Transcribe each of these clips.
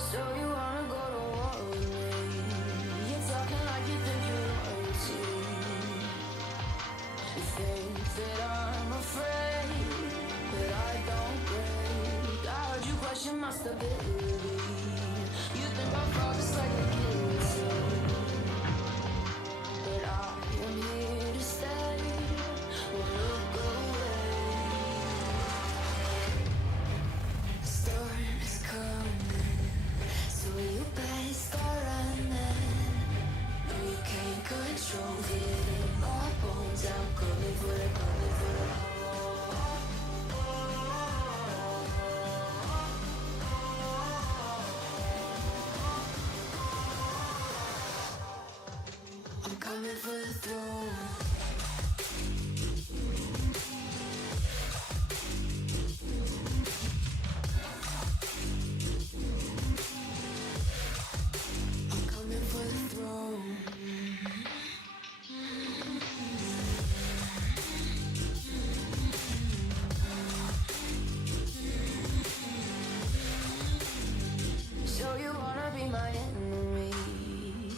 So you wanna go to war with me? You're talking like you think you're royalty. You think that I'm afraid, but I don't break. I heard you question my stability. You think I'll fall just like a guillotine, but I am here to stay. Won't look away. The storm is coming, so you better start running. No, you can't control it. In my bones, I'm coming for it, coming for it. I'm coming for the throne. I'm coming for the throne. So you wanna be my enemy?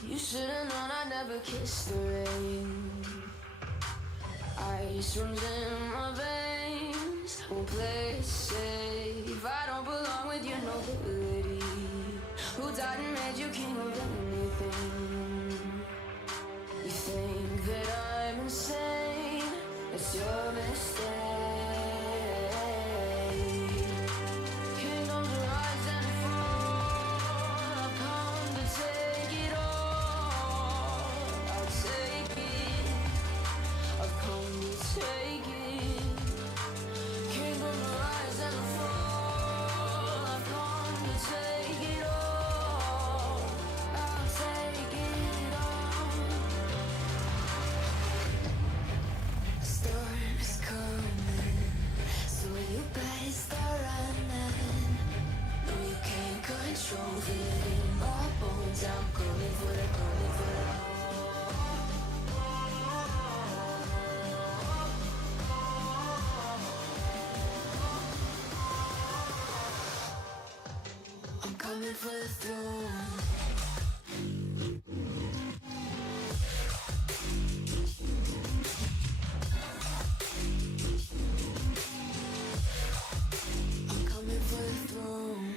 You should've known I never kissed the rain. Ice runs in my veins, won't play it safe. I don't belong with your nobility. Who died and made you king of anything? You think that I'm insane? It's your mistake. Kingdoms rise and fall. I've come to take it all. I'll take it. I've come to take it. Kingdoms rise and fall. I've come to take it all. I'll take it all. A storm is coming, so you better start running. No, you can't control it. In my bones, I'm coming for it, coming for it. I'm coming for the throne. I'm coming for the throne.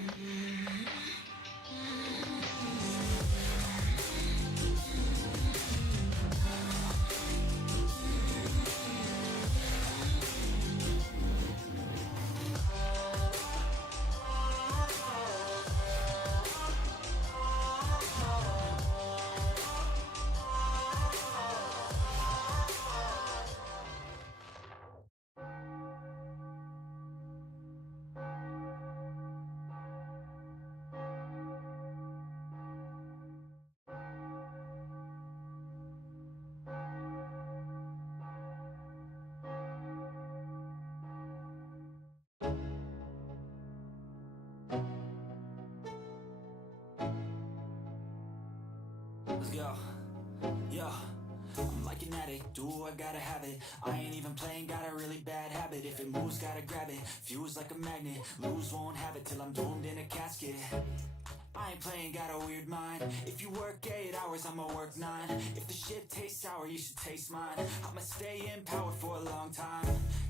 Let's go. Yo, I'm like an addict, do I gotta have it. I ain't even playing, got a really bad habit. If it moves, gotta grab it, fuse like a magnet. Lose, won't have it till I'm doomed in a casket. I ain't playing, got a weird mind. If you work 8 hours, I'ma work 9. If the shit tastes sour, you should taste mine. I'ma stay empowered for a long time.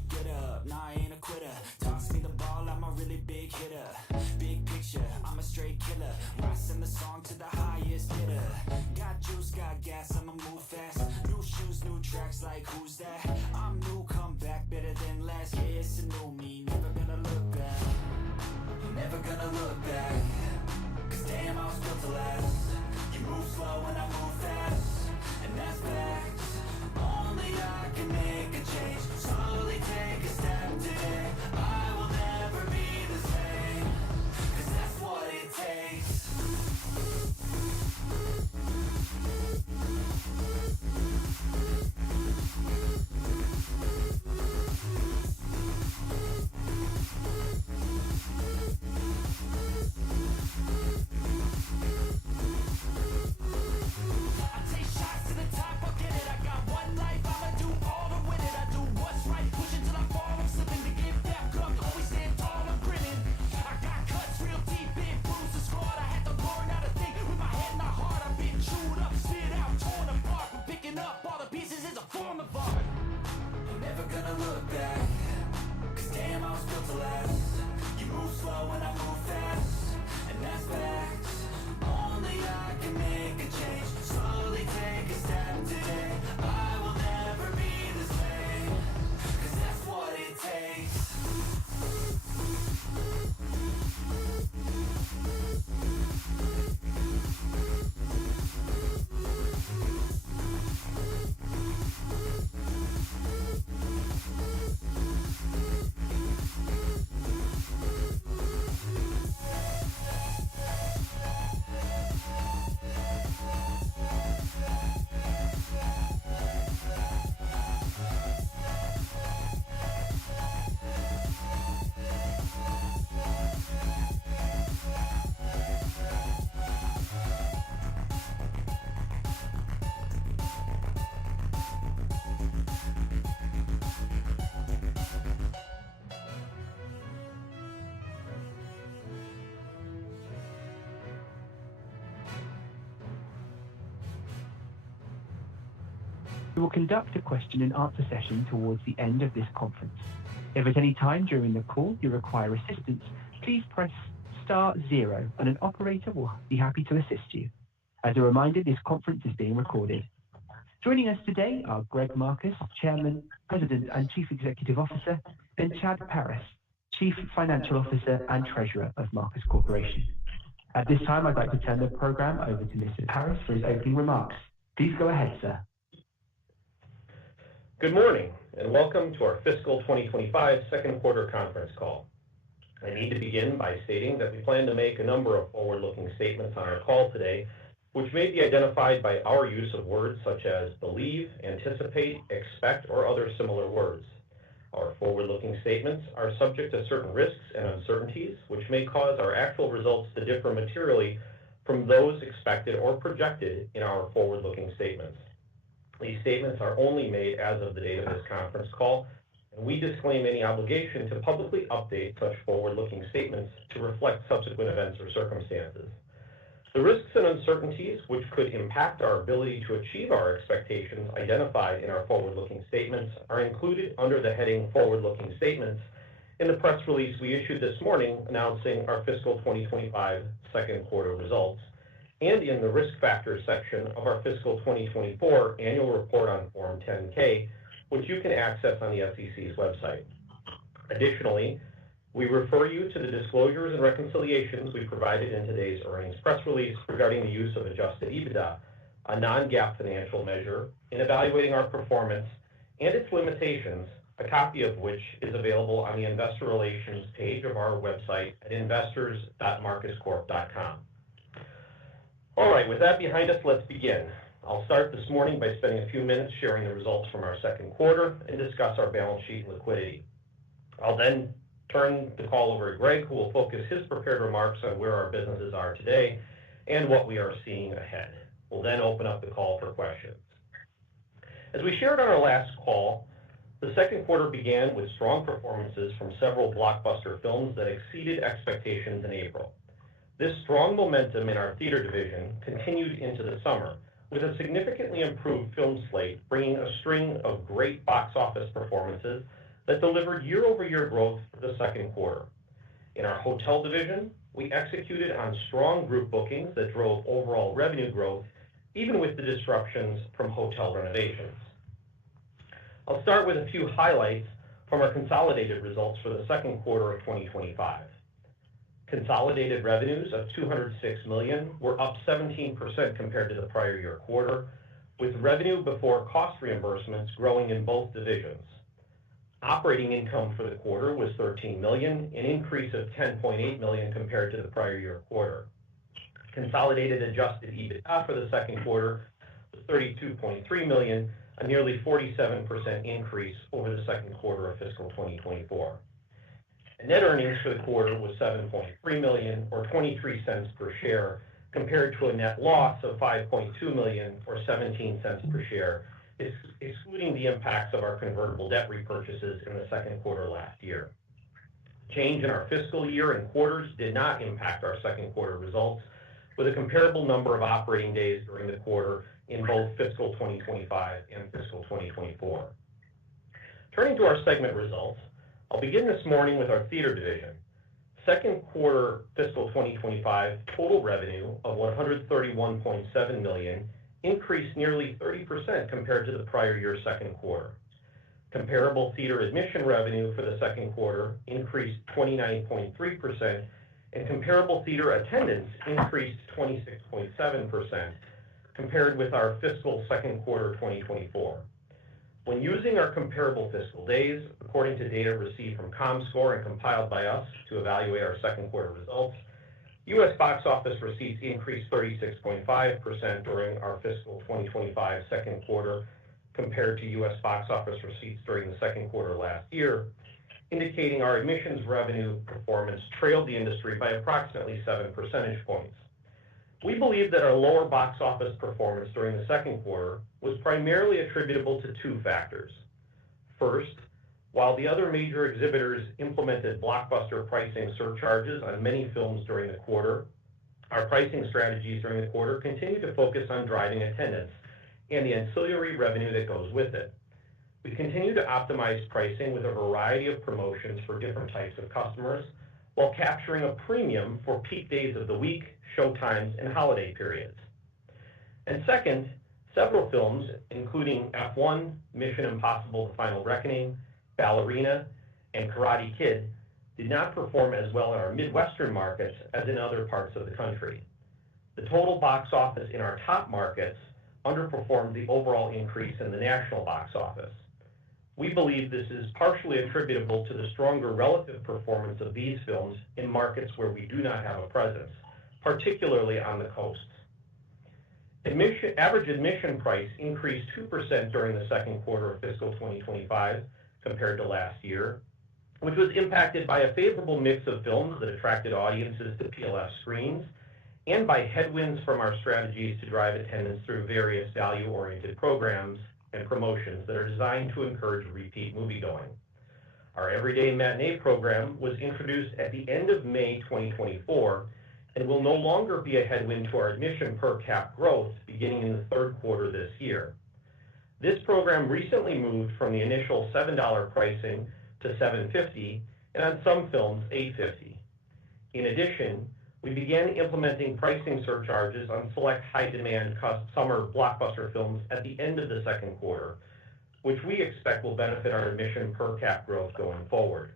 Get up, nah, I ain't a quitter. Toss me the ball, I'm a really big hitter. Big picture, I'm a straight killer. Rising the song to the highest bidder. Got juice, got gas, I'ma move fast. New shoes, new tracks, like who's that? I'm new, come back, better than last. Yeah, it's a new me, never gonna look back. Never gonna look back. Cause damn, I was built to last. You move slow and I move fast, and that's facts. Only I can make a change. Slowly take a step today. I will never be the same, cause that's what it takes. I take shots to the top, I'll get it. I got one life, I'ma do never look back, 'cause damn, I was built to last. You move slow and I move fast, and that's facts. Only I can make a change, slowly take a step today. I will never be the same, 'cause that's what it takes. We will conduct a question and answer session towards the end of this conference. If at any time during the call you require assistance, please press *0 and an operator will be happy to assist you. As a reminder, this conference is being recorded. Joining us today are Greg Marcus, Chairman, President and Chief Executive Officer, and Chad Paris, Chief Financial Officer and Treasurer of Marcus Corporation. At this time, I'd like to turn the program over to Mr. Paris for his opening remarks. Please go ahead, sir. Good morning, and welcome to our fiscal 2025 second quarter conference call. I need to begin by stating that we plan to make a number of forward-looking statements on our call today, which may be identified by our use of words such as believe, anticipate, expect, or other similar words. Our forward-looking statements are subject to certain risks and uncertainties, which may cause our actual results to differ materially from those expected or projected in our forward-looking statements. These statements are only made as of the date of this conference call, and we disclaim any obligation to publicly update such forward-looking statements to reflect subsequent events or circumstances. The risks and uncertainties which could impact our ability to achieve our expectations identified in our forward-looking statements are included under the heading Forward-Looking Statements in the press release we issued this morning announcing our fiscal 2025 second quarter results, and in the Risk Factors section of our fiscal 2024 annual report on Form 10-K, which you can access on the SEC's website. Additionally, we refer you to the disclosures and reconciliations we provided in today's earnings press release regarding the use of adjusted EBITDA, a non-GAAP financial measure, in evaluating our performance and its limitations, a copy of which is available on the Investor Relations page of our website at investors.marcuscorp.com. All right, with that behind us, let's begin. I'll start this morning by spending a few minutes sharing the results from our second quarter and discuss our balance sheet and liquidity. I'll then turn the call over to Greg, who will focus his prepared remarks on where our businesses are today and what we are seeing ahead. We'll then open up the call for questions. As we shared on our last call, the second quarter began with strong performances from several blockbuster films that exceeded expectations in April. This strong momentum in our theater division continued into the summer, with a significantly improved film slate bringing a string of great box office performances that delivered year-over-year growth for the second quarter. In our hotel division, we executed on strong group bookings that drove overall revenue growth, even with the disruptions from hotel renovations. I'll start with a few highlights from our consolidated results for the second quarter of 2025. Consolidated revenues of $206 million were up 17% compared to the prior year quarter, with revenue before cost reimbursements growing in both divisions. Operating income for the quarter was $13 million, an increase of $10.8 million compared to the prior year quarter. Consolidated adjusted EBITDA for the second quarter was $32.3 million, a nearly 47% increase over the second quarter of fiscal 2024. Net earnings for the quarter was $7.3 million, or 23 cents per share, compared to a net loss of $5.2 million, or 17 cents per share, excluding the impacts of our convertible debt repurchases in the second quarter last year. Change in our fiscal year and quarters did not impact our second quarter results, with a comparable number of operating days during the quarter in both fiscal 2025 and fiscal 2024. Turning to our segment results, I'll begin this morning with our theater division. Second quarter fiscal 2025 total revenue of $131.7 million increased nearly 30% compared to the prior year's second quarter. Comparable theater admission revenue for the second quarter increased 29.3%, and comparable theater attendance increased 26.7% compared with our fiscal second quarter 2024. When using our comparable fiscal days, according to data received from ComScore and compiled by us to evaluate our second quarter results, U.S. box office receipts increased 36.5% during our fiscal 2025 second quarter compared to U.S. box office receipts during the second quarter last year, indicating our admissions revenue performance trailed the industry by approximately 7 percentage points. We believe that our lower box office performance during the second quarter was primarily attributable to two factors. First, while the other major exhibitors implemented blockbuster pricing surcharges on many films during the quarter, our pricing strategies during the quarter continued to focus on driving attendance and the ancillary revenue that goes with it. We continue to optimize pricing with a variety of promotions for different types of customers while capturing a premium for peak days of the week, showtimes, and holiday periods. And second, several films, including F1, Mission Impossible: The Final Reckoning, Ballerina, and Karate Kid, did not perform as well in our Midwestern markets as in other parts of the country. The total box office in our top markets underperformed the overall increase in the national box office. We believe this is partially attributable to the stronger relative performance of these films in markets where we do not have a presence, particularly on the coasts. Average admission price increased 2% during the second quarter of fiscal 2025 compared to last year, which was impacted by a favorable mix of films that attracted audiences to PLF screens and by headwinds from our strategies to drive attendance through various value-oriented programs and promotions that are designed to encourage repeat moviegoing. Our Everyday Matinee program was introduced at the end of May 2024 and will no longer be a headwind to our admission per cap growth beginning in the third quarter this year. This program recently moved from the initial $7 pricing to $7.50 and on some films $8.50. In addition, we began implementing pricing surcharges on select high-demand summer blockbuster films at the end of the second quarter, which we expect will benefit our admission per cap growth going forward.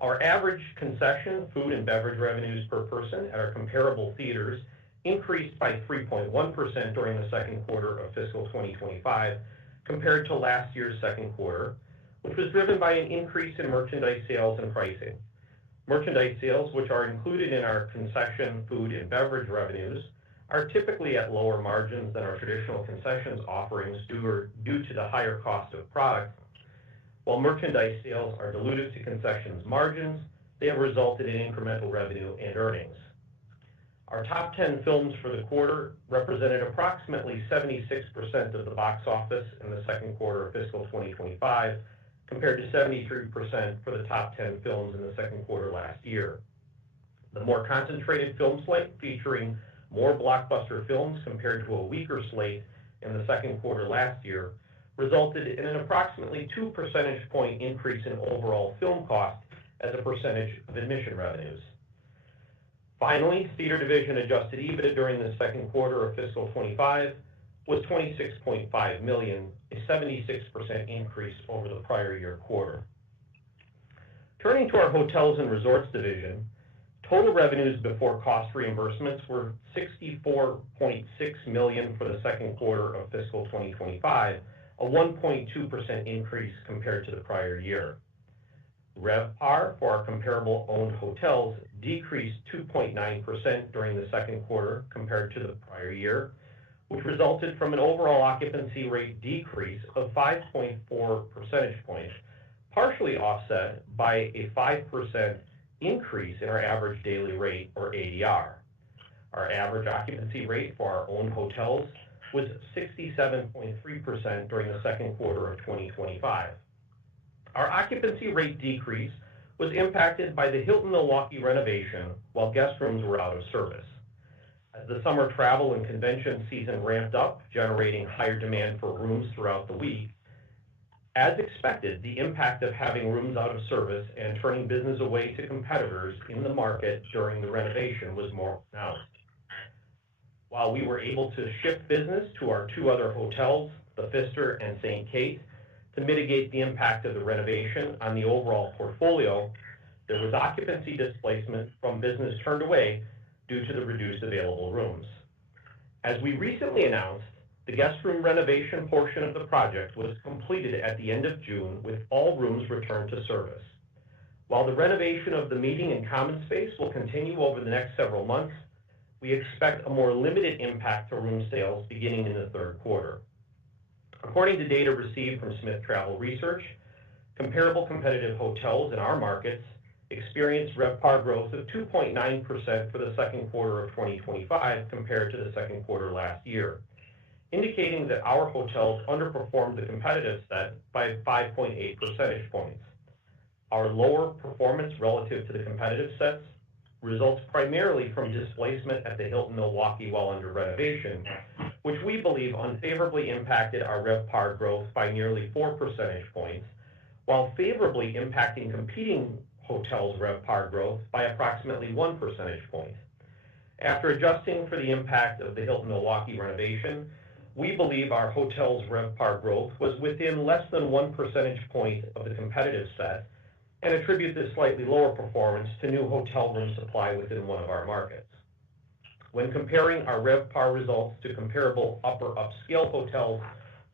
Our average concession, food, and beverage revenues per person at our comparable theaters increased by 3.1% during the second quarter of fiscal 2025 compared to last year's second quarter, which was driven by an increase in merchandise sales and pricing. Merchandise sales, which are included in our concession, food, and beverage revenues, are typically at lower margins than our traditional concessions offerings due to the higher cost of product. While merchandise sales are dilutive to concessions margins, they have resulted in incremental revenue and earnings. Our top 10 films for the quarter represented approximately 76% of the box office in the second quarter of fiscal 2025, compared to 73% for the top 10 films in the second quarter last year. The more concentrated film slate, featuring more blockbuster films compared to a weaker slate in the second quarter last year, resulted in an approximately 2 percentage point increase in overall film cost as a percentage of admission revenues. Finally, theater division adjusted EBITDA during the second quarter of fiscal 25 was $26.5 million, a 76% increase over the prior year quarter. Turning to our hotels and resorts division, total revenues before cost reimbursements were $64.6 million for the second quarter of fiscal 2025, a 1.2% increase compared to the prior year. RevPAR for our comparable owned hotels decreased 2.9% during the second quarter compared to the prior year, which resulted from an overall occupancy rate decrease of 5.4 percentage points, partially offset by a 5% increase in our average daily rate, or ADR. Our average occupancy rate for our own hotels was 67.3% during the second quarter of 2025. Our occupancy rate decrease was impacted by the Hilton Milwaukee renovation while guest rooms were out of service. As the summer travel and convention season ramped up, generating higher demand for rooms throughout the week, As expected, the impact of having rooms out of service and turning business away to competitors in the market during the renovation was more pronounced. While we were able to shift business to our two other hotels, the Pfister and St. Kate, to mitigate the impact of the renovation on the overall portfolio, there was occupancy displacement from business turned away due to the reduced available rooms. As we recently announced, the guest room renovation portion of the project was completed at the end of June with all rooms returned to service. While the renovation of the meeting and common space will continue over the next several months, we expect a more limited impact to room sales beginning in the third quarter. According to data received from Smith Travel Research, comparable competitive hotels in our markets experienced RevPAR growth of 2.9% for the second quarter of 2025 compared to the second quarter last year, indicating that our hotels underperformed the competitive set by 5.8 percentage points. Our lower performance relative to the competitive sets results primarily from displacement at the Hilton Milwaukee while under renovation, which we believe unfavorably impacted our RevPAR growth by nearly 4 percentage points, while favorably impacting competing hotels' RevPAR growth by approximately 1 percentage point. After adjusting for the impact of the Hilton Milwaukee renovation, we believe our hotel's RevPAR growth was within less than 1 percentage point of the competitive set, and attribute this slightly lower performance to new hotel room supply within one of our markets. When comparing our RevPAR results to comparable upper upscale hotels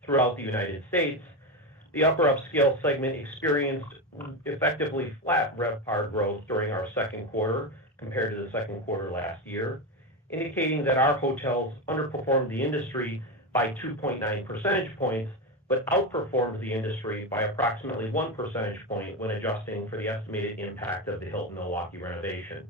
throughout the United States, the upper upscale segment experienced effectively flat RevPAR growth during our second quarter compared to the second quarter last year, indicating that our hotels underperformed the industry by 2.9 percentage points, but outperformed the industry by approximately 1 percentage point when adjusting for the estimated impact of the Hilton Milwaukee renovation.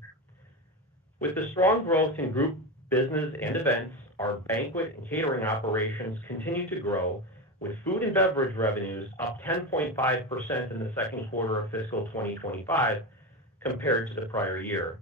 With the strong growth in group business and events, our banquet and catering operations continue to grow, with food and beverage revenues up 10.5% in the second quarter of fiscal 2025 compared to the prior year.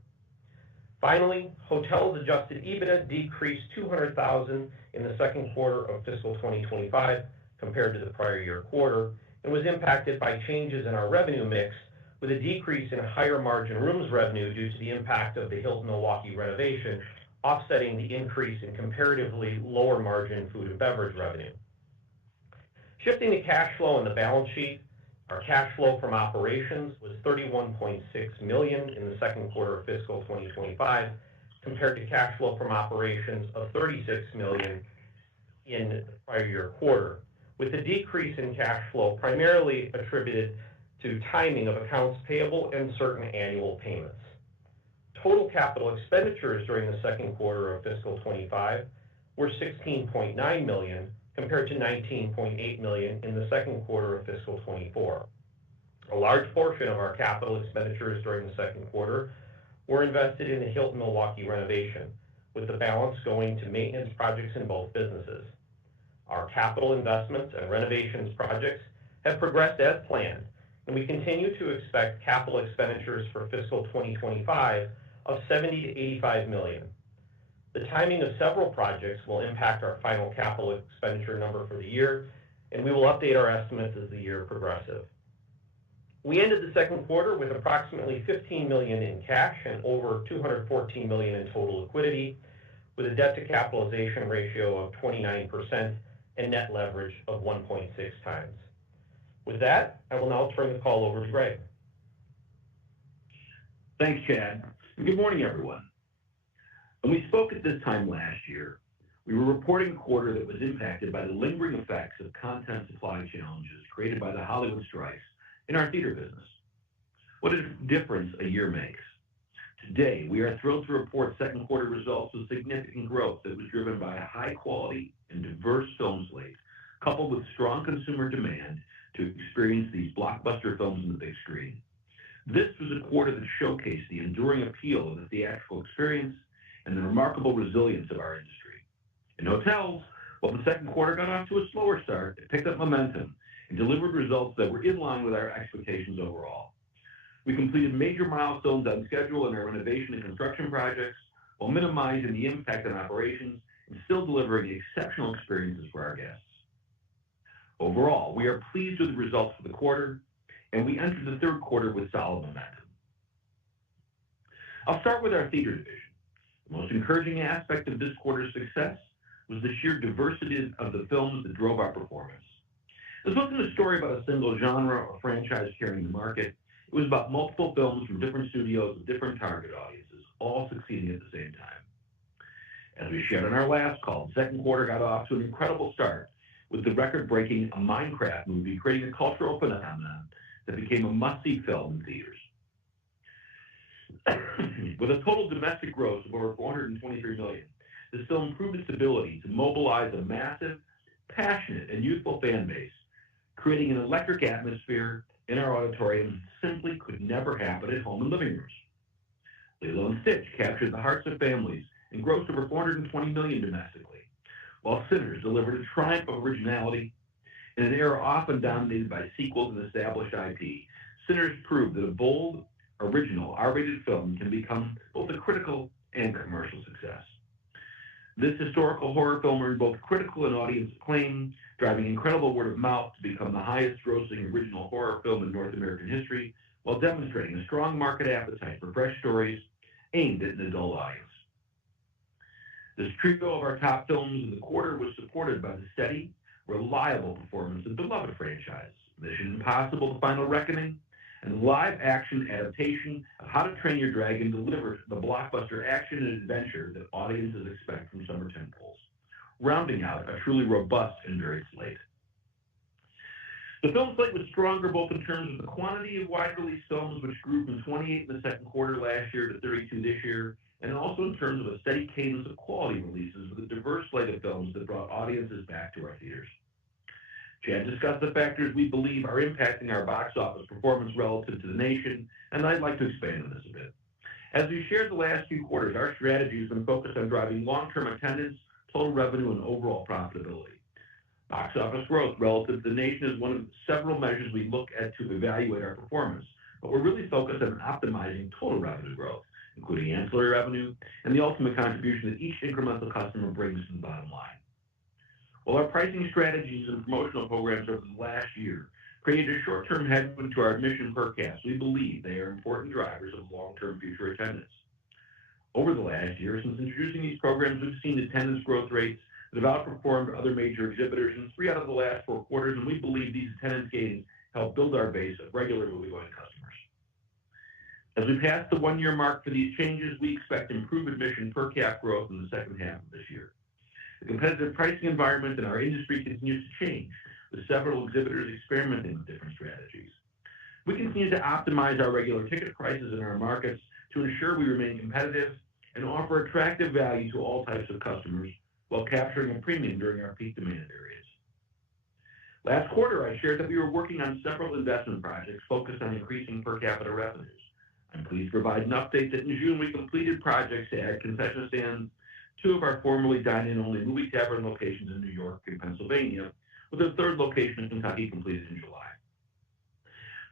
Finally, hotels adjusted EBITDA decreased $200,000 in the second quarter of fiscal 2025 compared to the prior year quarter, and was impacted by changes in our revenue mix, with a decrease in higher margin rooms revenue due to the impact of the Hilton Milwaukee renovation, offsetting the increase in comparatively lower margin food and beverage revenue. Shifting to cash flow on the balance sheet, our cash flow from operations was $31.6 million in the second quarter of fiscal 2025, compared to cash flow from operations of $36 million in the prior year quarter, with the decrease in cash flow primarily attributed to timing of accounts payable and certain annual payments. Total capital expenditures during the second quarter of fiscal 25 were $16.9 million compared to $19.8 million in the second quarter of fiscal 24. A large portion of our capital expenditures during the second quarter were invested in the Hilton Milwaukee renovation, with the balance going to maintenance projects in both businesses. Our capital investments and renovations projects have progressed as planned, and we continue to expect capital expenditures for fiscal 2025 of $70 to $85 million. The timing of several projects will impact our final capital expenditure number for the year, and we will update our estimates as the year progresses. We ended the second quarter with approximately $15 million in cash and over $214 million in total liquidity, with a debt to capitalization ratio of 29% and net leverage of 1.6 times. With that, I will now turn the call over to Greg. Thanks, Chad. And good morning, everyone. When we spoke at this time last year, we were reporting a quarter that was impacted by the lingering effects of content supply challenges created by the Hollywood strikes in our theater business. What a difference a year makes. Today, we are thrilled to report second quarter results with significant growth that was driven by a high quality and diverse film slate, coupled with strong consumer demand to experience these blockbuster films on the big screen. This was a quarter that showcased the enduring appeal of the theatrical experience and the remarkable resilience of our industry. In hotels, while the second quarter got off to a slower start, it picked up momentum and delivered results that were in line with our expectations overall. We completed major milestones on schedule in our renovation and construction projects, while minimizing the impact on operations and still delivering exceptional experiences for our guests. Overall, we are pleased with the results for the quarter, and we entered the third quarter with solid momentum. I'll start with our theater division. The most encouraging aspect of this quarter's success was the sheer diversity of the films that drove our performance. This wasn't a story about a single genre or franchise carrying the market. It was about multiple films from different studios with different target audiences, all succeeding at the same time. As we shared on our last call, the second quarter got off to an incredible start with the record-breaking Minecraft movie creating a cultural phenomenon that became a must-see film in theaters. With a total domestic gross of over $423 million, this film proved its ability to mobilize a massive, passionate, and youthful fan base, creating an electric atmosphere in our auditoriums that simply could never happen at home and living rooms. Lilo and Stitch captured the hearts of families and grossed over $420 million domestically, while Sinners delivered a triumph of originality. In an era often dominated by sequels and established IP, Sinners proved that a bold, original, R-rated film can become both a critical and commercial success. This historical horror film earned both critical and audience acclaim, driving incredible word of mouth to become the highest-grossing original horror film in North American history, while demonstrating a strong market appetite for fresh stories aimed at an adult audience. This trio of our top films in the quarter was supported by the steady, reliable performance of beloved franchises, Mission Impossible: The Final Reckoning, and the live-action adaptation of How to Train Your Dragon delivered the blockbuster action and adventure that audiences expect from summer tentpoles, rounding out a truly robust and varied slate. The film slate was stronger both in terms of the quantity of wide-release films, which grew from 28 in the second quarter last year to 32 this year, and also in terms of a steady cadence of quality releases with a diverse slate of films that brought audiences back to our theaters. Chad discussed the factors we believe are impacting our box office performance relative to the nation, and I'd like to expand on this a bit. As we shared the last few quarters, our strategy has been focused on driving long-term attendance, total revenue, and overall profitability. Box office growth relative to the nation is one of several measures we look at to evaluate our performance, but we're really focused on optimizing total revenue growth, including ancillary revenue, and the ultimate contribution that each incremental customer brings to the bottom line. While our pricing strategies and promotional programs over the last year created a short-term headwind to our admission per caps, we believe they are important drivers of long-term future attendance. Over the last year, since introducing these programs, we've seen attendance growth rates that have outperformed other major exhibitors in 3 out of the last 4 quarters, and we believe these attendance gains help build our base of regular movie-going customers. As we pass the 1-year mark for these changes, we expect improved admission per cap growth in the second half of this year. The competitive pricing environment in our industry continues to change, with several exhibitors experimenting with different strategies. We continue to optimize our regular ticket prices in our markets to ensure we remain competitive and offer attractive value to all types of customers while capturing a premium during our peak demand periods. Last quarter, I shared that we were working on several investment projects focused on increasing per capita revenues. I'm pleased to provide an update that in June we completed projects to add concession stands, 2 of our formerly dine-in only movie tavern locations in New York and Pennsylvania, with a 3rd location in Kentucky completed in July.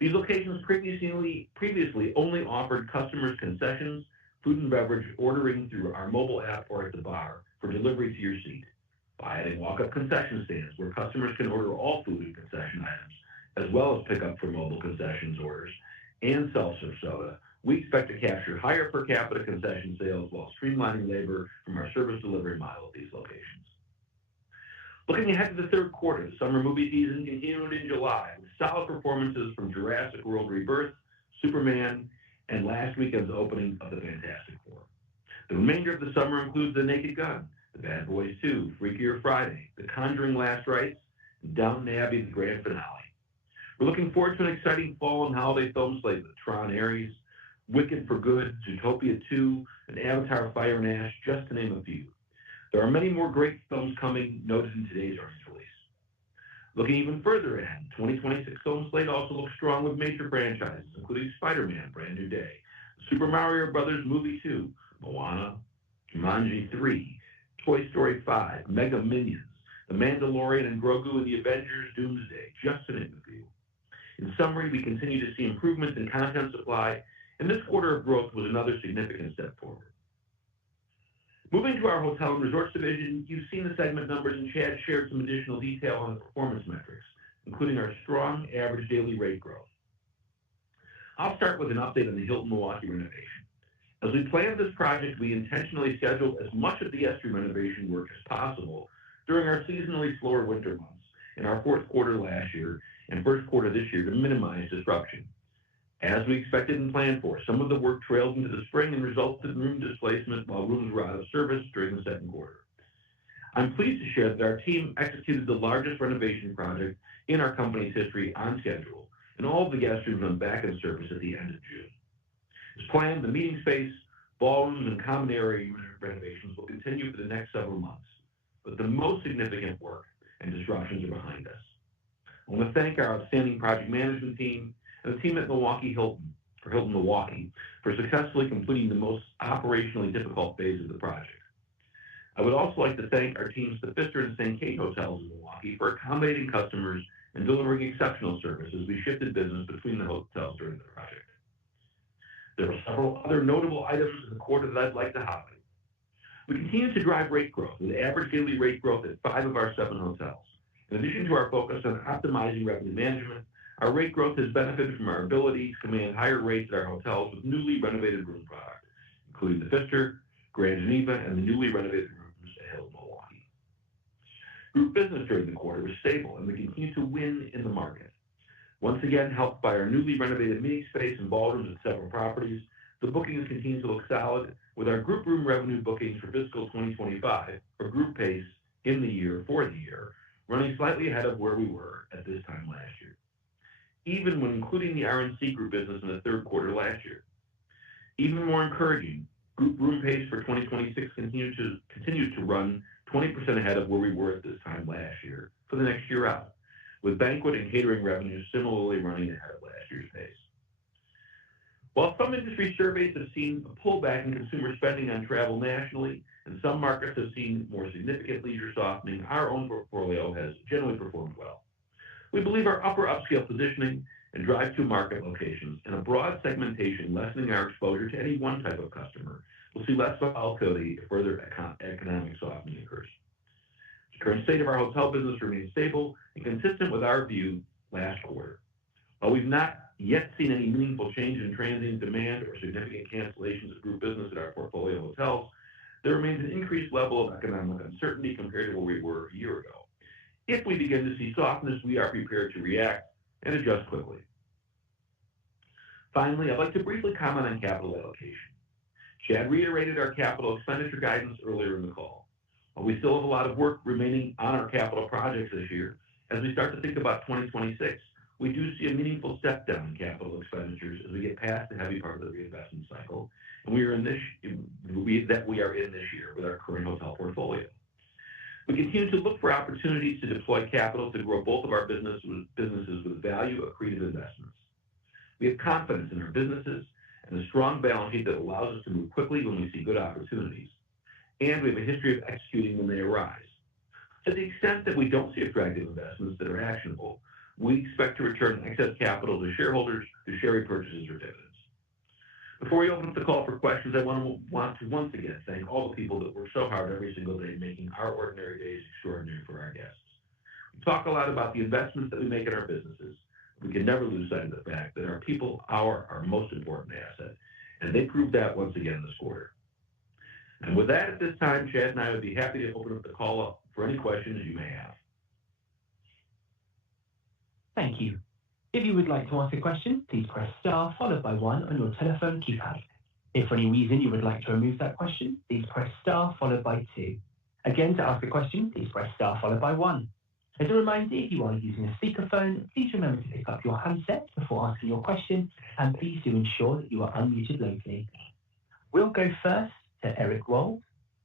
These locations previously only offered customers concessions, food and beverage ordering through our mobile app or at the bar for delivery to your seat. By adding walk-up concession stands where customers can order all food and concession items, as well as pick up for mobile concessions orders and self-serve soda, we expect to capture higher per capita concession sales while streamlining labor from our service delivery model at these locations. Looking ahead to the third quarter, the summer movie season continued in July with solid performances from Jurassic World Rebirth, Superman, and last weekend's opening of The Fantastic Four. The remainder of the summer includes The Naked Gun, The Bad Boys 2, Freakier Friday, The Conjuring Last Rites, and Downton Abbey, the grand finale. We're looking forward to an exciting fall and holiday film slate with Tron Ares, Wicked for Good, Zootopia 2, and Avatar Fire and Ash, just to name a few. There are many more great films coming, noted in today's earnings release. Looking even further ahead, 2026 film slate also looks strong with major franchises, including Spider-Man, Brand New Day, Super Mario Bros. Movie 2, Moana, Jumanji 3, Toy Story 5, Mega Minions, The Mandalorian and Grogu and the Avengers Doomsday, just to name a few. In summary, we continue to see improvements in content supply, and this quarter of growth was another significant step forward. Moving to our hotel and resorts division, you've seen the segment numbers, and Chad shared some additional detail on the performance metrics. including our strong average daily rate growth. I'll start with an update on the Hilton Milwaukee renovation. As we planned this project, we intentionally scheduled as much of the EST renovation work as possible during our seasonally slower winter months in our fourth quarter last year and first quarter this year to minimize disruption. As we expected and planned for, some of the work trailed into the spring and resulted in room displacement while rooms were out of service during the second quarter. I'm pleased to share that our team executed the largest renovation project in our company's history on schedule, and all of the guest rooms went back in service at the end of June. As planned, the meeting space, ballrooms, and common area renovations will continue for the next several months, but the most significant work and disruptions are behind us. I want to thank our outstanding project management team and the team at Hilton Milwaukee, for successfully completing the most operationally difficult phase of the project. I would also like to thank our teams at the Pfister and St. Kate hotels in Milwaukee for accommodating customers and delivering exceptional service as we shifted business between the hotels during the project. There were several other notable items in the quarter that I'd like to highlight. We continue to drive rate growth with average daily rate growth at 5 of our 7 hotels. In addition to our focus on optimizing revenue management, our rate growth has benefited from our ability to command higher rates at our hotels with newly renovated room product, including the Pfister, Grand Geneva, and the newly renovated rooms at Hilton Milwaukee. Group business during the quarter was stable, and we continue to win in the market. Once again, helped by our newly renovated meeting space and ballrooms at several properties, the bookings continue to look solid, with our group room revenue bookings for fiscal 2025, or group pace in the year for the year, running slightly ahead of where we were at this time last year, even when including the RNC group business in the third quarter last year. Even more encouraging, group room pace for 2026 continues to run 20% ahead of where we were at this time last year for the next year out, with banquet and catering revenues similarly running ahead of last year's pace. While some industry surveys have seen a pullback in consumer spending on travel nationally, and some markets have seen more significant leisure softening, our own portfolio has generally performed well. We believe our upper upscale positioning and drive-to market locations and a broad segmentation lessening our exposure to any one type of customer will see less volatility if further economic softening occurs. The current state of our hotel business remains stable and consistent with our view last quarter. While we've not yet seen any meaningful change in transient demand or significant cancellations of group business at our portfolio hotels, there remains an increased level of economic uncertainty compared to where we were a year ago. If we begin to see softness, we are prepared to react and adjust quickly. Finally, I'd like to briefly comment on capital allocation. Chad reiterated our capital expenditure guidance earlier in the call. While we still have a lot of work remaining on our capital projects this year, as we start to think about 2026, we do see a meaningful step down in capital expenditures as we get past the heavy part of the reinvestment cycle, and we are in this year with our current hotel portfolio. We continue to look for opportunities to deploy capital to grow both of our businesses with value accretive investments. We have confidence in our businesses and a strong balance sheet that allows us to move quickly when we see good opportunities, and we have a history of executing when they arise. To the extent that we don't see attractive investments that are actionable, we expect to return excess capital to shareholders through share repurchases or dividends. Before we open up the call for questions, I want to once again thank all the people that work so hard every single day making our ordinary days extraordinary for our guests. We talk a lot about the investments that we make in our businesses. We can never lose sight of the fact that our people are our most important asset, and they proved that once again this quarter. And with that, at this time, Chad and I would be happy to open up the call up for any questions you may have. Thank you. If you would like to ask a question, please press star followed by 1 on your telephone keypad. If for any reason you would like to remove that question, please press star followed by 2. Again, to ask a question, please press star followed by 1. As a reminder, if you are using a speakerphone, please remember to pick up your handset before asking your question, and please do ensure that you are unmuted locally. We'll go first to Eric Wold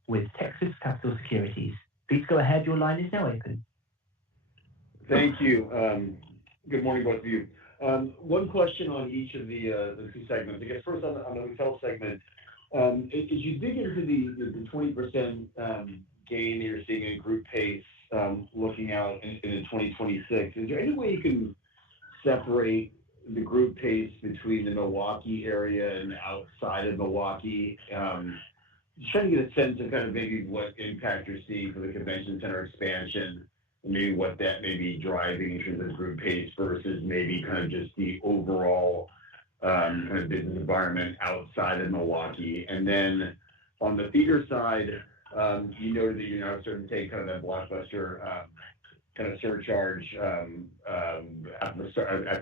with Texas Capital Securities. Please go ahead. Your line is now open. Thank you. Good morning, both of you. One question on each of the two segments. I guess first on the hotel segment, as you dig into the 20% gain that you're seeing in group pace looking out into 2026, is there any way you can separate the group pace between the Milwaukee area and outside of Milwaukee? Just trying to get a sense of kind of maybe what impact you're seeing for the convention center expansion maybe what that may be driving in terms of group pace versus maybe kind of just the overall kind of business environment outside of Milwaukee. And then on the theater side, you noted that you're now starting to take kind of that blockbuster kind of surcharge after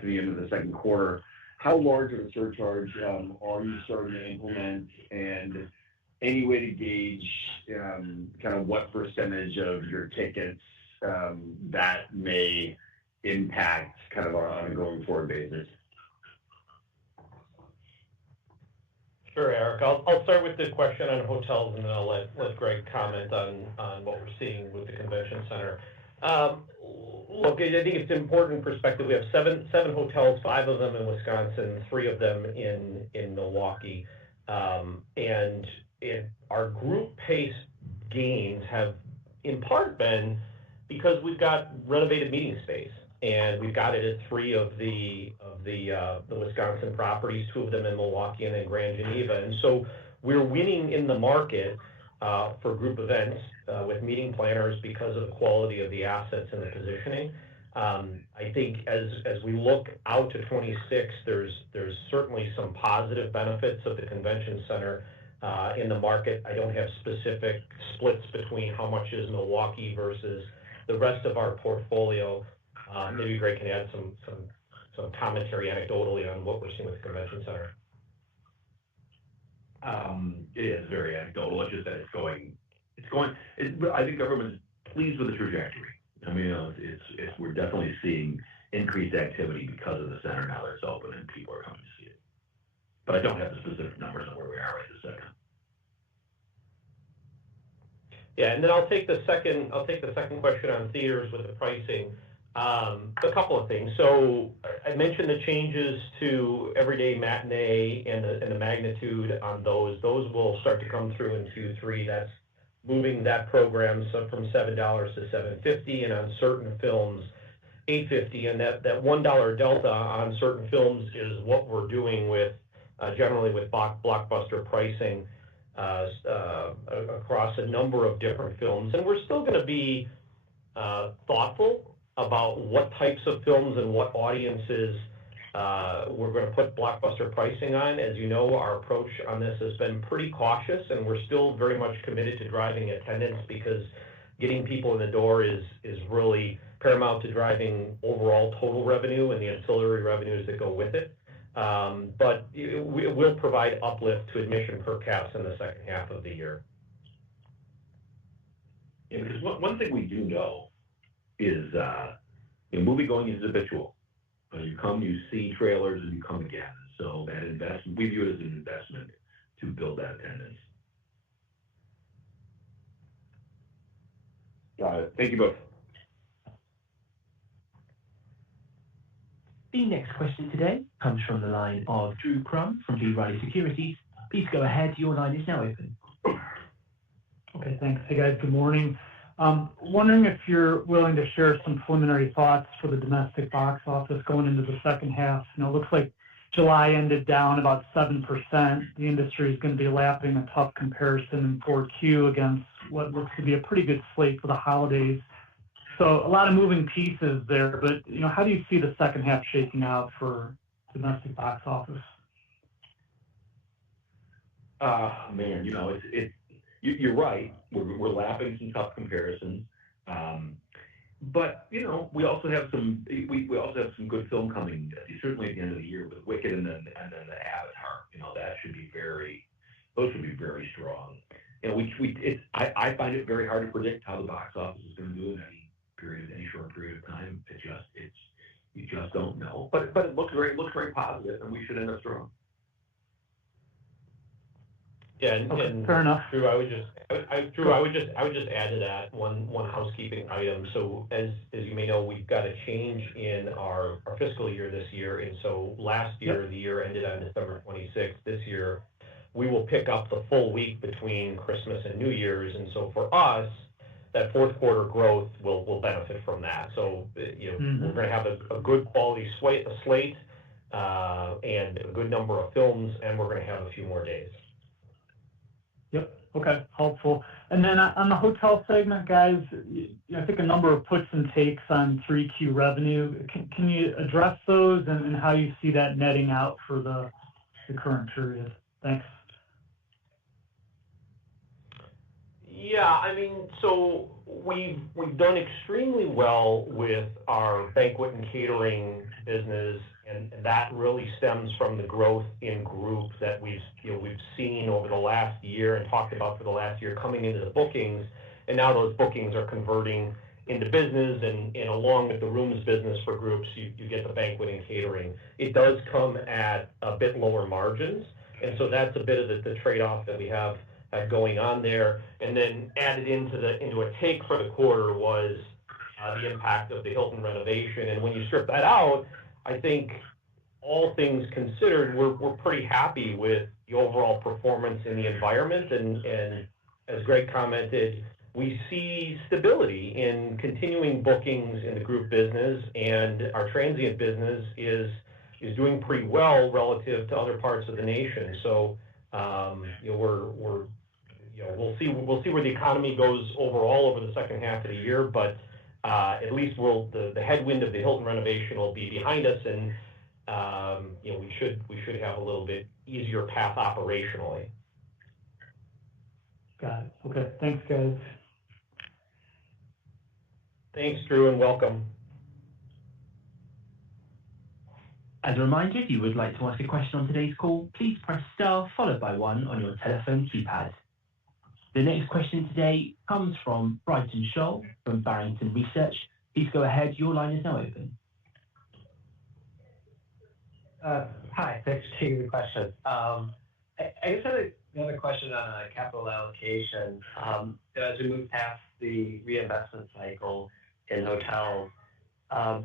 the end of the second quarter. How large of a surcharge are you starting to implement, and any way to gauge kind of what percentage of your tickets that may impact kind of on a going forward basis? Sure, Eric. I'll start with the question on hotels, and then I'll let Greg comment on what we're seeing with the convention center. Look, I think it's an important perspective. We have seven hotels, 5 of them in Wisconsin, 3 of them in Milwaukee. And our group pace gains have in part been because we've got renovated meeting space, and we've got it at 3 of the Wisconsin properties, 2 of them in Milwaukee and then Grand Geneva. And so we're winning in the market for group events with meeting planners because of the quality of the assets and the positioning. I think as we look out to 26, there's certainly some positive benefits of the convention center in the market. I don't have specific splits between how much is Milwaukee versus the rest of our portfolio. Maybe Greg can add some commentary anecdotally on what we're seeing with the convention center. It is very anecdotal. It's just that it's going. I think everyone's pleased with the trajectory. I mean, we're definitely seeing increased activity because of the center now that it's open and people are coming to see it. But I don't have the specific numbers on where we are right this second. Yeah, and then I'll take the second question on theaters with the pricing. A couple of things. So I mentioned the changes to everyday matinee and the magnitude on those. Those will start to come through in Q3. That's moving that program from $7 to $7.50, and on certain films, $8.50. And that $1 delta on certain films is what we're doing with generally with blockbuster pricing across a number of different films. And we're still going to be thoughtful about what types of films and what audiences we're going to put blockbuster pricing on. As you know, our approach on this has been pretty cautious, and we're still very much committed to driving attendance because getting people in the door is really paramount to driving overall total revenue and the ancillary revenues that go with it. But we will provide uplift to admission per caps in the second half of the year. Yeah, because one thing we do know is movie going is habitual. You come, you see trailers, and you come again. So that investment, we view it as an investment to build that attendance. Got it. Thank you both. The next question today comes from the line of Drew Crum from B. Riley Securities. Please go ahead. Your line is now open. Okay, thanks. Hey, guys. Good morning. Wondering if you're willing to share some preliminary thoughts for the domestic box office going into the second half. It looks like July ended down about 7%. The industry is going to be lapping a tough comparison in 4Q against what looks to be a pretty good slate for the holidays. So a lot of moving pieces there, but how do you see the second half shaking out for domestic box office? Man, you're right. We're lapping some tough comparisons, but we also have some good film coming. Certainly at the end of the year with Wicked and then the Avatar. That should be those should be very strong. I find it very hard to predict how the box office is going to do in any short period of time. You just don't know. But it looks very positive, and we should end up strong. Yeah, and fair enough. Drew, I would just add to that one housekeeping item. So as you may know, we've got a change in our fiscal year this year, and so last year the year ended on December 26th. This year we will pick up the full week between Christmas and New Year's, and so for us, that fourth quarter growth will benefit from that. So we're going to have a good quality slate and a good number of films, and we're going to have a few more days. Yep. Okay, helpful. And then on the hotel segment, guys, I think a number of puts and takes on 3Q revenue. Can you address those and how you see that netting out for the current period? Thanks. Yeah, I mean, so we've done extremely well with our banquet and catering business, and that really stems from the growth in group that we've seen over the last year and talked about for the last year coming into the bookings, and now those bookings are converting into business, and along with the rooms business for groups, you get the banquet and catering. It does come at a bit lower margins, and so that's a bit of the trade-off that we have going on there. And then added into a take for the quarter was the impact of the Hilton renovation. And when you strip that out, I think all things considered, we're pretty happy with the overall performance in the environment. And as Greg commented, we see stability in continuing bookings in the group business, and our transient business is doing pretty well relative to other parts of the nation. So we'll see where the economy goes overall over the second half of the year, but at least the headwind of the Hilton renovation will be behind us, and we should have a little bit easier path operationally. Got it. Okay, thanks, guys. Thanks, Drew, and welcome. As a reminder, if you would like to ask a question on today's call, please press star followed by 1 on your telephone keypad. The next question today comes from Brighton Scholl from Barrington Research. Please go ahead. Your line is now open. Hi, thanks for taking the question. I guess I have another question on capital allocation. As we move past the reinvestment cycle in hotels, I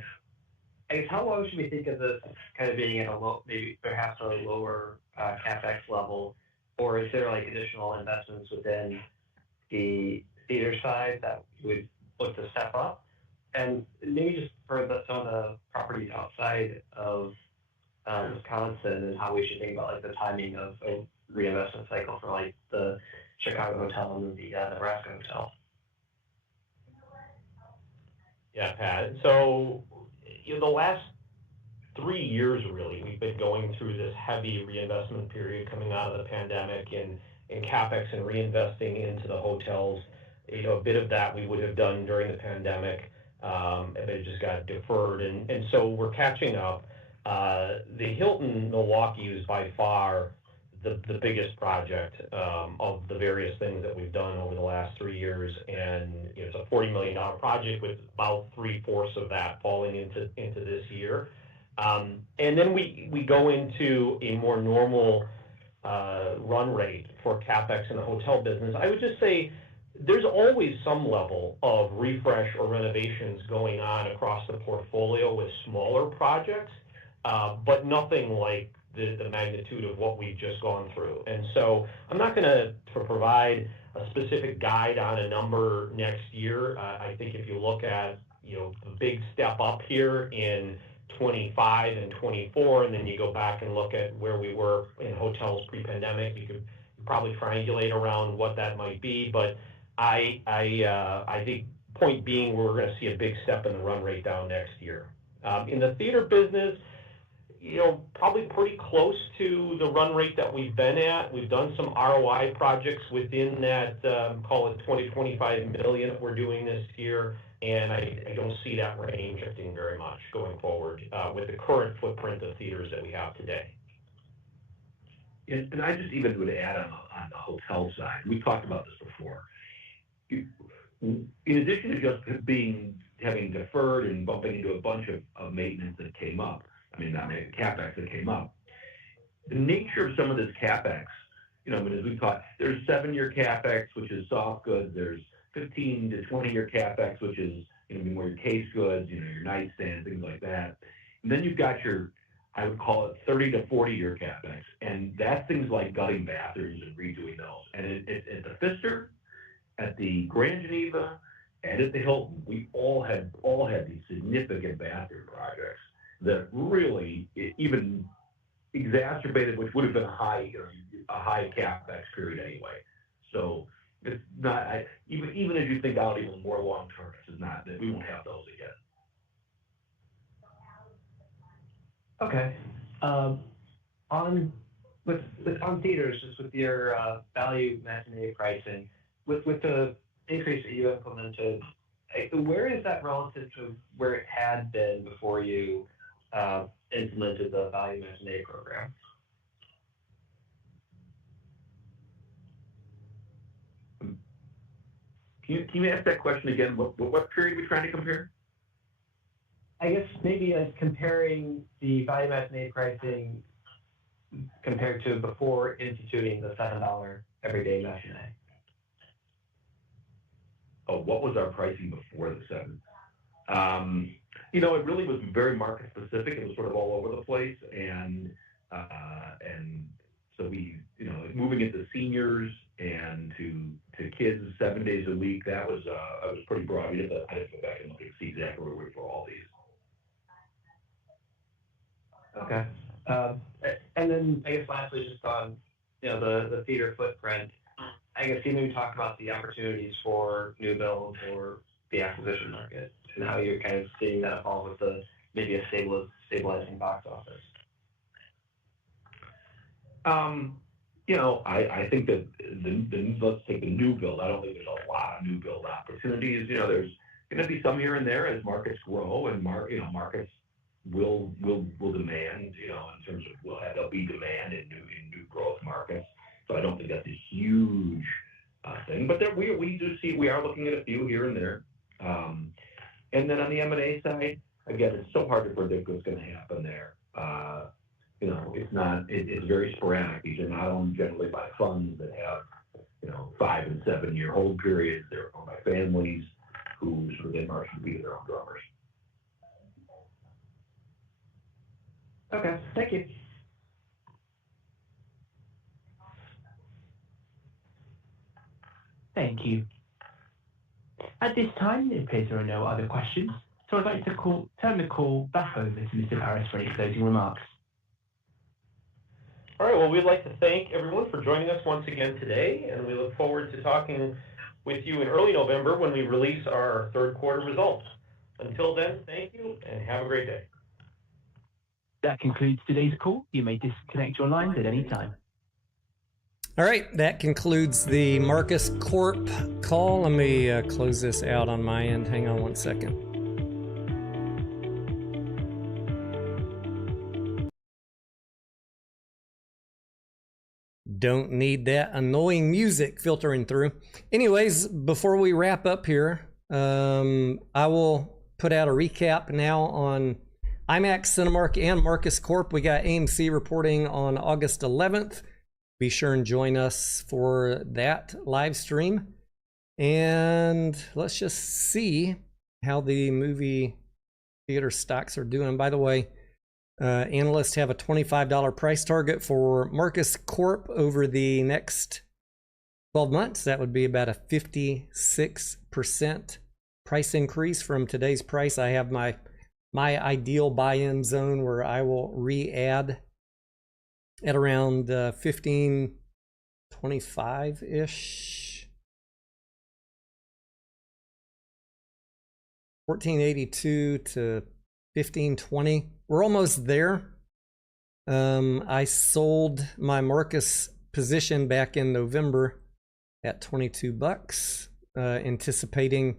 guess how long should we think of this kind of being at a low, maybe perhaps a lower CapEx level? Or is there like additional investments within the theater side that would look to step up? And maybe just for some of the properties outside of Wisconsin, and how we should think about like the timing of a reinvestment cycle for like the Chicago hotel and the Nebraska hotel. Yeah, Pat. So the last 3 years, really, we've been going through this heavy reinvestment period coming out of the pandemic and CapEx and reinvesting into the hotels. A bit of that we would have done during the pandemic, but it just got deferred. And so we're catching up. The Hilton Milwaukee is by far the biggest project of the various things that we've done over the last 3 years. And it's a $40 million project with about 3/4 of that falling into this year. And then we go into a more normal run rate for CapEx in the hotel business. I would just say there's always some level of refresh or renovations going on across the portfolio with smaller projects, but nothing like the magnitude of what we've just gone through. And so I'm not going to provide a specific guide on a number next year. I think if you look at the big step up here in 25 and 24, and then you go back and look at where we were in hotels pre-pandemic, you could probably triangulate around what that might be. But I think point being, we're going to see a big step in the run rate down next year. In the theater business, probably pretty close to the run rate that we've been at. We've done some ROI projects within that, call it 25 million that we're doing this year. And I don't see that range shifting very much going forward with the current footprint of theaters that we have today. And I just even would add on the hotel side, we've talked about this before. In addition to just having deferred and bumping into a bunch of maintenance that came up, CapEx that came up, the nature of some of this CapEx, as we've talked, there's 7-year CapEx, which is soft goods. There's 15 to 20-year CapEx, which is more your case goods, your nightstand, things like that. And then you've got your, I would call it 30 to 40-year CapEx, and that's things like gutting bathrooms and redoing those. And at the Pfister, at the Grand Geneva, and at the Hilton, we all had these significant bathroom projects that really even exacerbated, which would have been a high CapEx period anyway. So it's not, even as you think out even more long term, it's not that we won't have those again. Okay. On theaters, just with your value matinee pricing, with the increase that you implemented, where is that relative to where it had been before you implemented the value matinee program? Can you ask that question again? What period are we trying to compare? I guess maybe comparing the value matinee pricing compared to before instituting the $7 everyday matinee. Oh, what was our pricing before the 7? It really was very market specific. It was sort of all over the place, and so we, moving into seniors and to kids 7 days a week. That was pretty broad. I had to go back and look and see exactly where we were for all these. Okay. And then I guess lastly, just on the theater footprint, I guess you maybe talk about the opportunities for new builds or the acquisition market and how you're kind of seeing that evolve with maybe a stabilizing box office. I think that let's take the new build. I don't think there's a lot of new build opportunities. There's going to be some here and there as markets grow, and markets will demand, in terms of there'll be demand in new growth markets. So I don't think that's a huge thing, but we are looking at a few here and there. And then on the M&A side, again, it's so hard to predict what's going to happen there. It's very sporadic. These are not owned generally by funds that have 5 and 7 year hold periods. They're owned by families who sort of then march to be their own drummers. Okay, thank you. Thank you. At this time, it appears there are no other questions, so I'd like to turn the call back over to Mr. Paris for any closing remarks. All right, well, we'd like to thank everyone for joining us once again today, and we look forward to talking with you in early November when we release our third quarter results. Until then, thank you and have a great day. That concludes today's call. You may disconnect your lines at any time. All right, that concludes the Marcus Corp call. Let me close this out on my end. Hang on one second. Don't need that annoying music filtering through. Anyways, before we wrap up here, I will put out a recap now on IMAX, Cinemark, and Marcus Corp. We got AMC reporting on August 11th. Be sure and join us for that live stream. And let's just see how the movie theater stocks are doing. By the way, analysts have a $25 price target for Marcus Corp over the next 12 months. That would be about a 56% price increase from today's price. I have my ideal buy-in zone where I will re-add at around 1525-ish. 1482 to 1520. We're almost there. I sold my Marcus position back in November at $22, anticipating a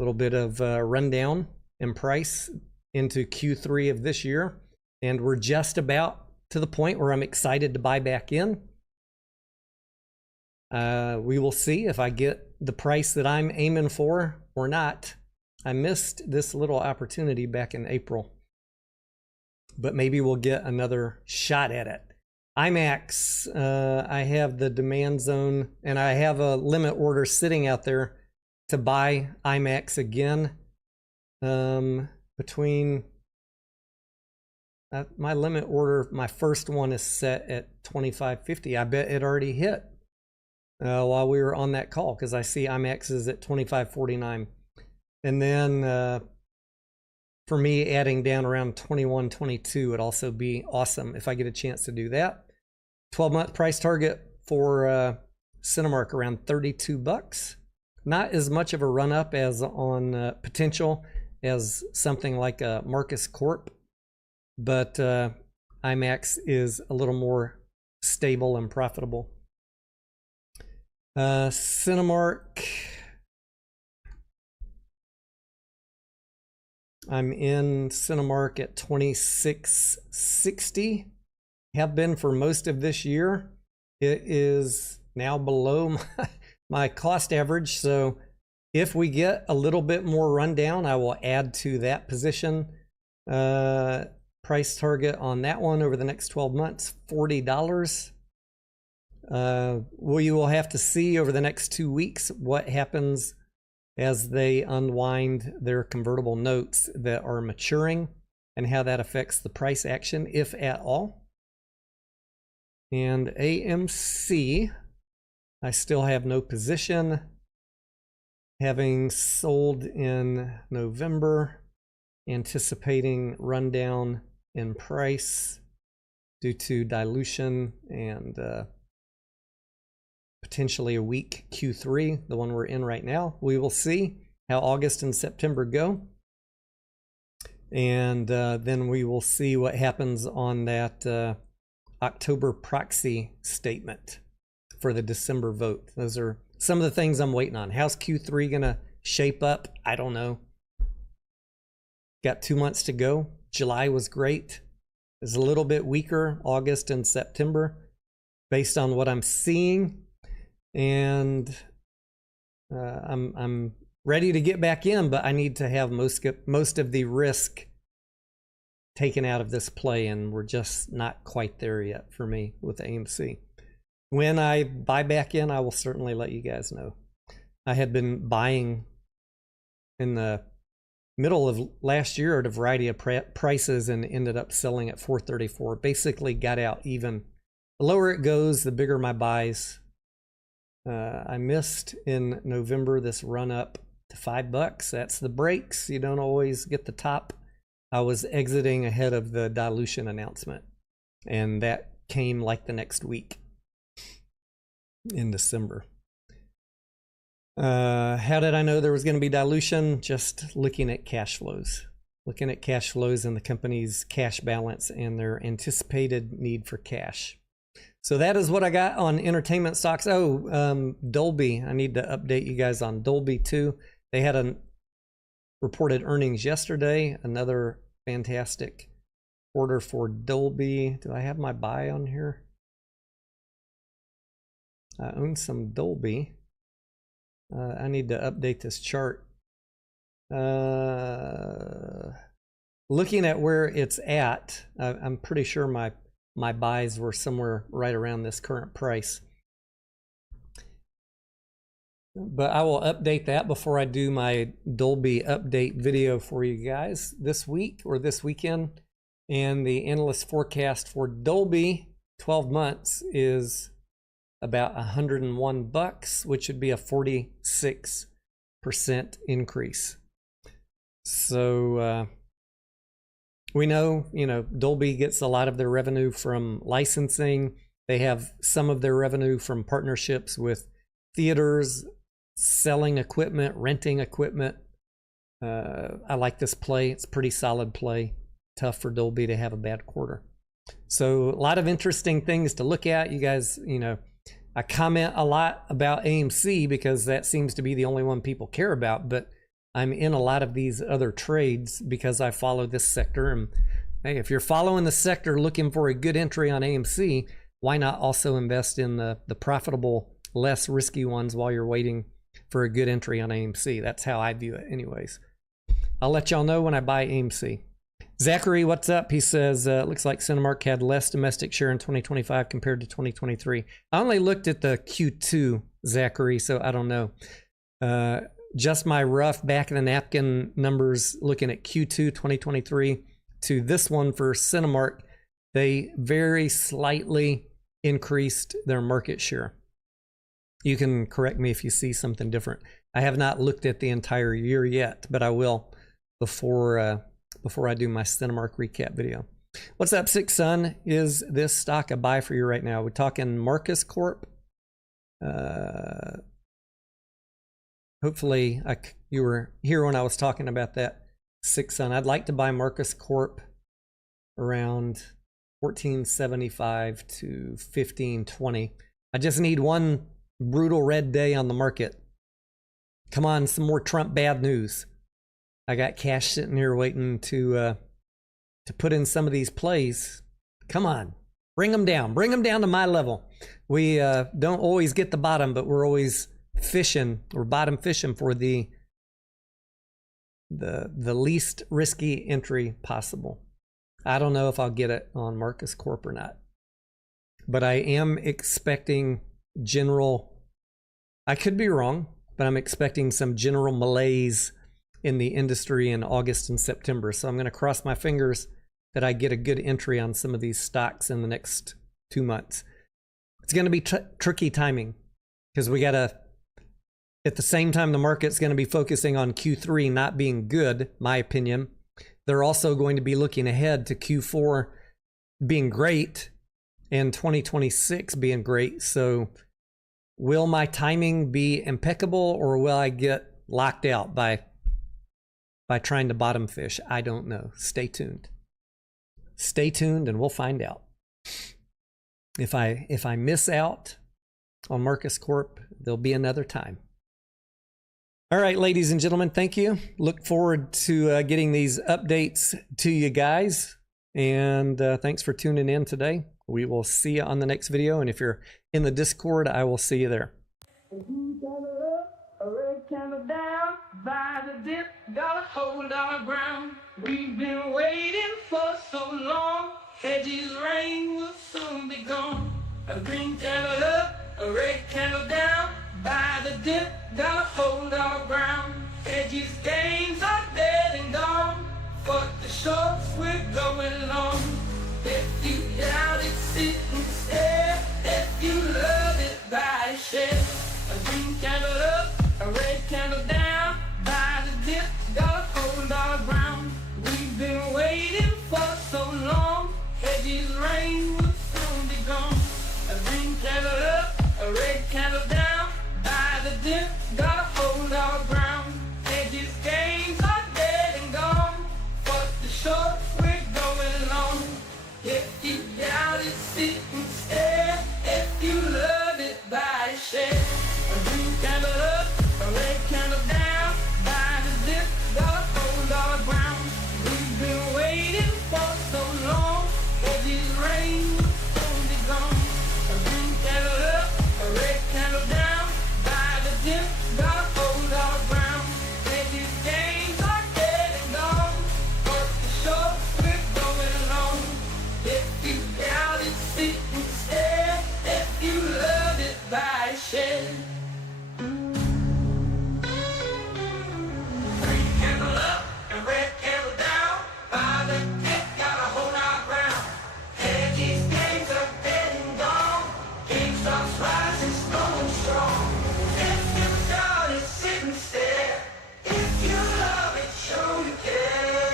little bit of rundown in price into Q3 of this year. And we're just about to the point where I'm excited to buy back in. We will see if I get the price that I'm aiming for or not. I missed this little opportunity back in April, but maybe we'll get another shot at it. IMAX, I have the demand zone and I have a limit order sitting out there to buy IMAX again. Between my limit order, my first one is set at $25.50. I bet it already hit while we were on that call because I see IMAX is at $25.49. And then for me, adding down around $21.22 would also be awesome if I get a chance to do that. 12-month price target for Cinemark around 32 bucks. Not as much of a run up as on potential as something like a Marcus Corp, but IMAX is a little more stable and profitable. Cinemark, I'm in Cinemark at 26.60. Have been for most of this year. It is now below my cost average, so if we get a little bit more rundown, I will add to that position. Price target on that one over the next 12 months, $40. We will have to see over the next 2 weeks what happens as they unwind their convertible notes that are maturing and how that affects the price action, if at all. And AMC, I still have no position, having sold in November, anticipating rundown in price due to dilution and potentially a weak Q3, the one we're in right now. We will see how August and September go. And then we will see what happens on that October proxy statement for the December vote. Those are some of the things I'm waiting on. How's Q3 gonna shape up? I don't know. Got 2 months to go. July was great. It's a little bit weaker August and September based on what I'm seeing. And I'm ready to get back in, but I need to have most of the risk taken out of this play, and we're just not quite there yet for me with AMC. When I buy back in, I will certainly let you guys know. I had been buying in the middle of last year at a variety of prices and ended up selling at $4.34. Basically got out even. The lower it goes, the bigger my buys. I missed in November this run up to $5. That's the breaks. You don't always get the top. I was exiting ahead of the dilution announcement, and that came like the next week in December. How did I know there was going to be dilution? Just looking at cash flows. Looking at cash flows and the company's cash balance and their anticipated need for cash. So that is what I got on entertainment stocks. Oh, Dolby. I need to update you guys on Dolby too. They had a reported earnings yesterday. Another fantastic order for Dolby. Do I have my buy on here? I own some Dolby. I need to update this chart. Looking at where it's at, I'm pretty sure my buys were somewhere right around this current price. But I will update that before I do my Dolby update video for you guys this week or this weekend. And the analyst forecast for Dolby 12 months is about $101, which would be a 46% increase. So we know, Dolby gets a lot of their revenue from licensing. They have some of their revenue from partnerships with theaters, selling equipment, renting equipment. I like this play. It's a pretty solid play. Tough for Dolby to have a bad quarter. So a lot of interesting things to look at. You guys, I comment a lot about AMC because that seems to be the only one people care about, but I'm in a lot of these other trades because I follow this sector. And hey, if you're following the sector looking for a good entry on AMC, why not also invest in the profitable, less risky ones while you're waiting for a good entry on AMC? That's how I view it anyways. I'll let y'all know when I buy AMC. Zachary, what's up? He says, looks like Cinemark had less domestic share in 2025 compared to 2023. I only looked at the Q2, Zachary, so I don't know. Just my rough back of the napkin numbers looking at Q2 2023 to this one for Cinemark, they very slightly increased their market share. You can correct me if you see something different. I have not looked at the entire year yet, but I will before I do my Cinemark recap video. What's up, Six Sun? Is this stock a buy for you right now? We're talking Marcus Corp. Hopefully you were here when I was talking about that 6 on. I'd like to buy Marcus Corp around 1475 to 1520. I just need one brutal red day on the market. Come on, some more Trump bad news. I got cash sitting here waiting to put in some of these plays. Come on, bring them down to my level. We don't always get the bottom, but we're always fishing or bottom fishing for the least risky entry possible. I don't know if I'll get it on Marcus Corp or not, but I am expecting general, I could be wrong, but I'm expecting some general malaise in the industry in August and September. So I'm going to cross my fingers that I get a good entry on some of these stocks in the next 2 months. It's going to be tricky timing because we got to, at the same time, the market's going to be focusing on Q3 not being good, my opinion. They're also going to be looking ahead to Q4 being great and 2026 being great. So will my timing be impeccable, or will I get locked out by trying to bottom fish? I don't know. Stay tuned. Stay tuned and we'll find out. If I miss out on Marcus Corp, there'll be another time. All right, ladies and gentlemen, thank you. Look forward to getting these updates to you guys. And thanks for tuning in today. We will see you on the next video. And if you're in the Discord, I will see you there. A red candle down by the dip, gotta hold our ground. We've been waiting for so long, hedges rain will soon be gone. A green candle up, a red candle down by the dip, gotta hold our ground. Hedges gains are dead and gone, but the shorts we're going long. If you doubt it, sit and stare. If you love it, buy a share. A green candle up, a red candle down by the dip, gotta hold our ground. We've been waiting for so long, hedges rain will soon be gone. A green candle up, a red candle down by the dip, gotta hold our ground. Hedges gains are dead and gone, but the shorts we're going long. If you doubt it, sit and stare. If you love it, buy a share. A green candle up, a red candle down by the dip, gotta hold our ground. We've been waiting for so long, hedges rain will soon be gone. A green candle up, a red candle down by the dip, gotta hold our ground. Hedges gains are dead and gone, but the shorts we're going long. If you doubt it, sit and stare. If you love it, buy a share. Green candle up and red candle down by the dip, gotta hold our ground. Hedges gains are dead and gone, king stocks rising, going strong. If you doubt it, sit and stare. If you love it, show you care.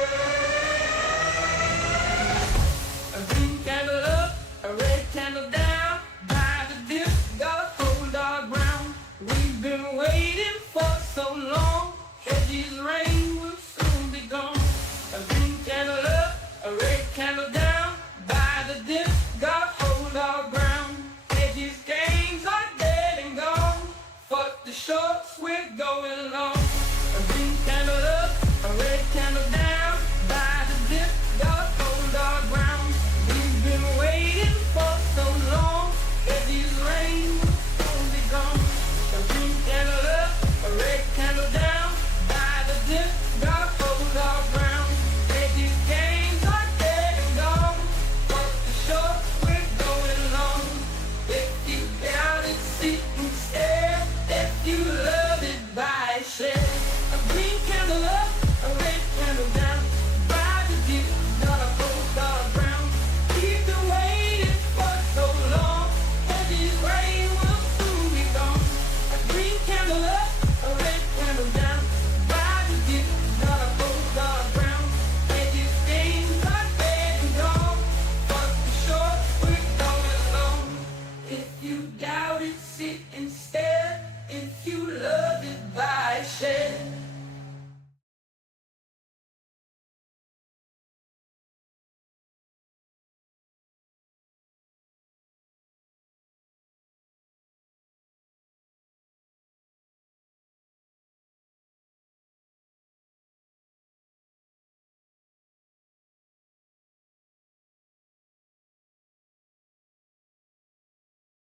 A green candle up, a red candle down by the dip, gotta hold our ground. We've been waiting for so long, hedges rain will soon be gone. A green candle up, a red candle down by the dip, gotta hold our ground. Hedges gains are dead and gone, but the shorts we're going long.